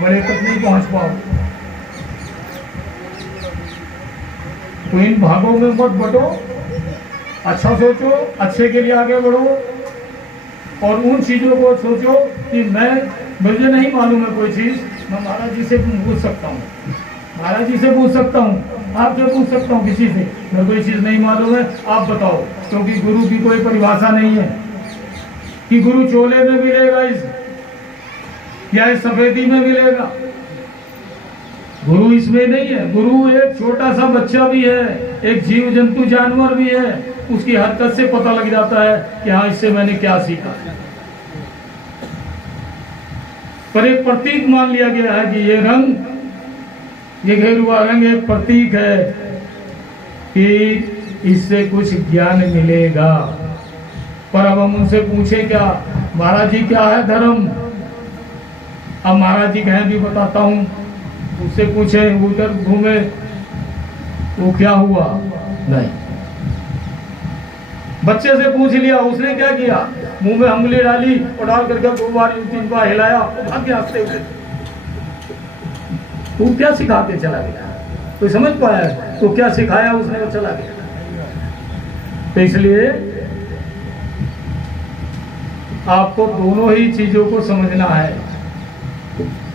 बड़े तक नहीं पहुंच पाओ। तो इन भागों में मत बटो, अच्छा सोचो, अच्छे के लिए आगे बढ़ो और उन चीजों को सोचो कि मुझे नहीं मालूम है कोई चीज, मैं महाराज जी से पूछ सकता हूँ, महाराज जी से पूछ सकता हूँ, आपसे पूछ सकता हूँ, किसी से मैं कोई चीज नहीं मालूम है आप बताओ। क्योंकि गुरु की कोई परिभाषा नहीं है कि गुरु चोले में मिलेगा या इस सफेदी में मिलेगा। गुरु इसमें नहीं है। गुरु एक छोटा सा बच्चा भी है, एक जीव जंतु जानवर भी है, उसकी हरकत से पता लग जाता है कि हाँ इससे मैंने क्या सीखा। पर एक प्रतीक मान लिया गया है कि ये रंग, ये गेरुआ रंग एक प्रतीक है कि इससे कुछ ज्ञान मिलेगा। पर अब हम उनसे पूछे क्या, महाराज जी क्या है धर्म? अब महाराज जी कहें भी बताता हूँ, उससे पूछे उधर घूमे वो क्या हुआ, नहीं। बच्चे से पूछ लिया, उसने क्या किया, मुंह में उंगली डाली और डाल करके 2 बार 3 बार हिलाया, भाग गया हंसते हुए। तू क्या सिखा के चला गया? कोई समझ पाया? तो क्या सिखाया उसने, वो चला गया। तो इसलिए आपको दोनों ही चीजों को समझना है।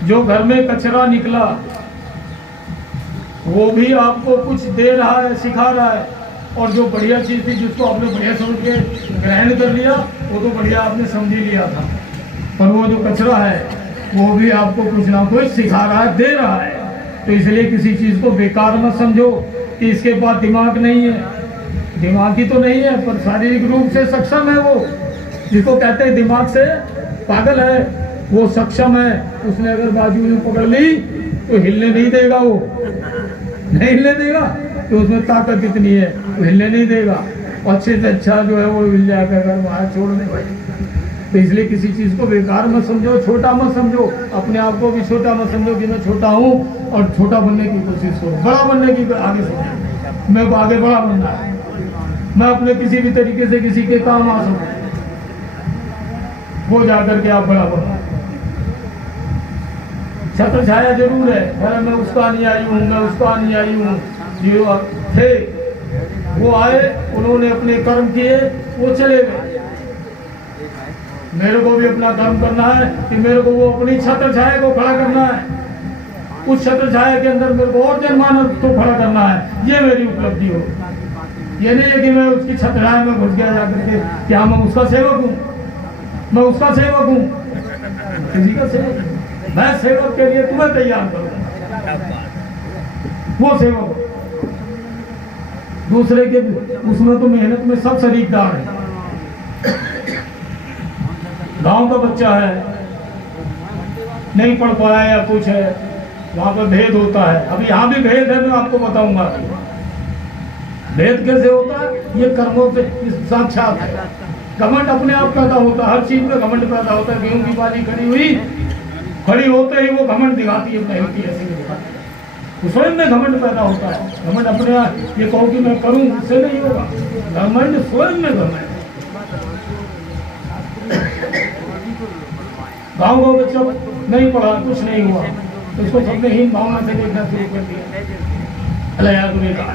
जो घर में कचरा निकला वो भी आपको कुछ दे रहा है, सिखा रहा है, और जो बढ़िया चीज थी जिसको आपने बढ़िया समझ के ग्रहण कर लिया वो तो बढ़िया आपने समझ ही लिया था, पर वो जो कचरा है वो भी आपको कुछ ना कुछ सिखा रहा है, दे रहा है। तो इसलिए किसी चीज को बेकार मत समझो कि इसके पास दिमाग नहीं है। दिमागी तो नहीं है पर शारीरिक रूप से सक्षम है। वो जिसको कहते हैं दिमाग से पागल है, वो सक्षम है। उसने अगर बाजू में पकड़ ली तो हिलने नहीं देगा, वो नहीं हिलने देगा। तो उसमें ताकत कितनी है, वो हिलने नहीं देगा। अच्छे से अच्छा जो है वो हिल जाएगा अगर वहां छोड़ दे भाई। तो इसलिए किसी चीज को बेकार मत समझो, छोटा मत समझो, अपने आप को भी छोटा मत समझो कि मैं छोटा हूँ और छोटा बनने की कोशिश करो, बड़ा बनने की आगे समझो। मेरे को आगे बड़ा बनना है, मैं अपने किसी भी तरीके से किसी के काम आ सकूं, वो जाकर के आप बड़ा बनो। छत्र छाया जरूर है, पर मैं उसका नहीं आई हूँ, मैं उसका नहीं आई हूँ। जो थे वो आए, उन्होंने अपने कर्म किए, वो चले गए। मेरे को भी अपना कर्म करना है कि मेरे को वो अपनी छत्र छाया को खड़ा करना है। उस छत्र छाया के अंदर मेरे को और जनमानव को खड़ा करना है, ये मेरी उपलब्धि हो। ये नहीं है कि मैं उसकी छत्र छाया में घुस गया जाकर के, क्या मैं उसका सेवक हूँ? मैं उसका सेवक हूँ, किसी का सेवक? मैं सेवक के लिए तुम्हें तैयार करूंगा, वो सेवक। दूसरे के उसमें तो मेहनत में सब शरीकदार है। गांव का बच्चा है, नहीं पढ़ पाया या कुछ है, वहां पर भेद होता है। अभी यहाँ भी भेद है, मैं आपको बताऊंगा भेद कैसे होता है। ये कर्मों से साक्षात है। घमंड अपने आप पैदा होता है, हर चीज में घमंड पैदा होता है। गेहूं की बाली खड़ी हुई, खड़ी होते ही वो घमंड दिखाती है, नहीं होती ऐसे दिखाती है। तो स्वयं में घमंड पैदा होता है। घमंड अपने आप, ये कहो कि मैं करूं, उससे नहीं होगा। घमंड स्वयं में घमंड। गाँव का बच्चा नहीं पढ़ा, कुछ नहीं हुआ, उसको सबने हीन भावना से देखना शुरू कर दिया। अरे यार तुम्हें कहा,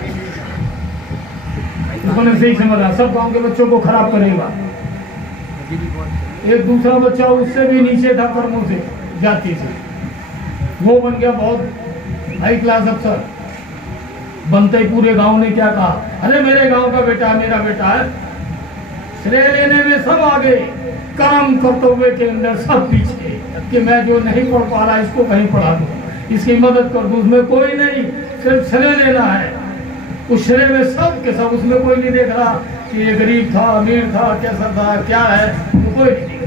उसने सही समझा, सब गांव के बच्चों को खराब करेगा। एक दूसरा बच्चा उससे भी नीचे था कर्मों से, जाति से, वो बन गया बहुत हाई क्लास अफसर। बनते ही पूरे गांव ने क्या कहा, अरे मेरे गांव का बेटा है, मेरा बेटा है। श्रेय लेने में सब आगे, काम कर्तव्य के अंदर सब पीछे, कि मैं जो नहीं पढ़ पा रहा इसको कहीं पढ़ा दूं, इसकी मदद कर दूं। उसमें कोई नहीं, सिर्फ श्रेय लेना है। उस श्रेय में सब के सब, उसमें कोई नहीं देख रहा कि ये गरीब था, अमीर था, कैसा था, क्या है, तो कोई नहीं,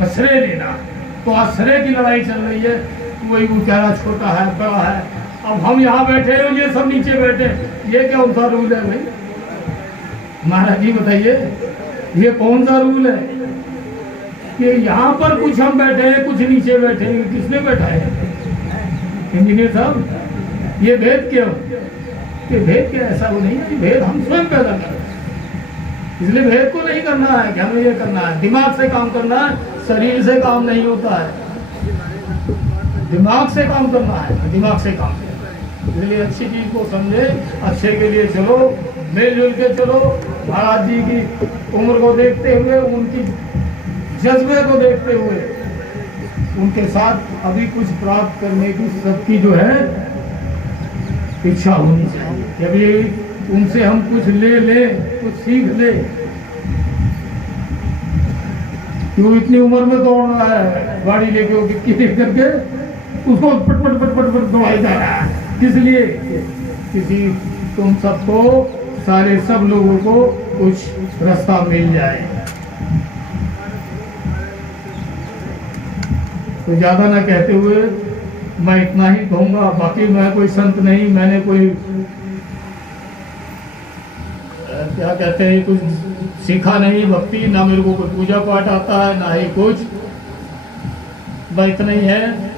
बस श्रेय लेना। तो आज श्रेय की लड़ाई चल रही है। वही वो कह रहा छोटा है, बड़ा है। अब हम यहाँ बैठे हैं, ये सब नीचे बैठे, ये क्या उनका रूल है भाई? महाराज जी बताइए, ये कौन सा रूल है कि यहाँ पर कुछ हम बैठे हैं, कुछ नीचे बैठे हैं? किसने बैठा है? इंजीनियर साहब, ये भेद क्यों? ये भेद क्या? ऐसा वो नहीं है, भेद हम स्वयं पैदा कर रहे हैं। इसलिए भेद को नहीं करना है कि हमें ये करना है, दिमाग से काम करना है, शरीर से काम नहीं होता है। दिमाग से काम करना है, दिमाग से काम करना है। इसलिए अच्छी चीज को समझे, अच्छे के लिए चलो, मिलजुल के चलो। महाराज जी की उम्र को देखते हुए, उनकी जज्बे को देखते हुए, उनके साथ अभी कुछ प्राप्त करने की सबकी जो है इच्छा होनी चाहिए कि अभी उनसे हम कुछ ले कुछ सीख ले। क्यों इतनी उम्र में दौड़ रहा है गाड़ी लेके, वो किसी करके उसको पट दौड़ाई जा रहा है। किस लिए? किसी तुम सबको, सारे सब लोगों को कुछ रास्ता मिल जाए। तो ज्यादा ना कहते हुए मैं इतना ही कहूंगा। बाकी मैं कोई संत नहीं, मैंने कोई क्या कहते हैं कुछ सीखा नहीं भक्ति, ना मेरे को कोई पूजा पाठ आता है, ना ही कुछ। बस इतना ही है।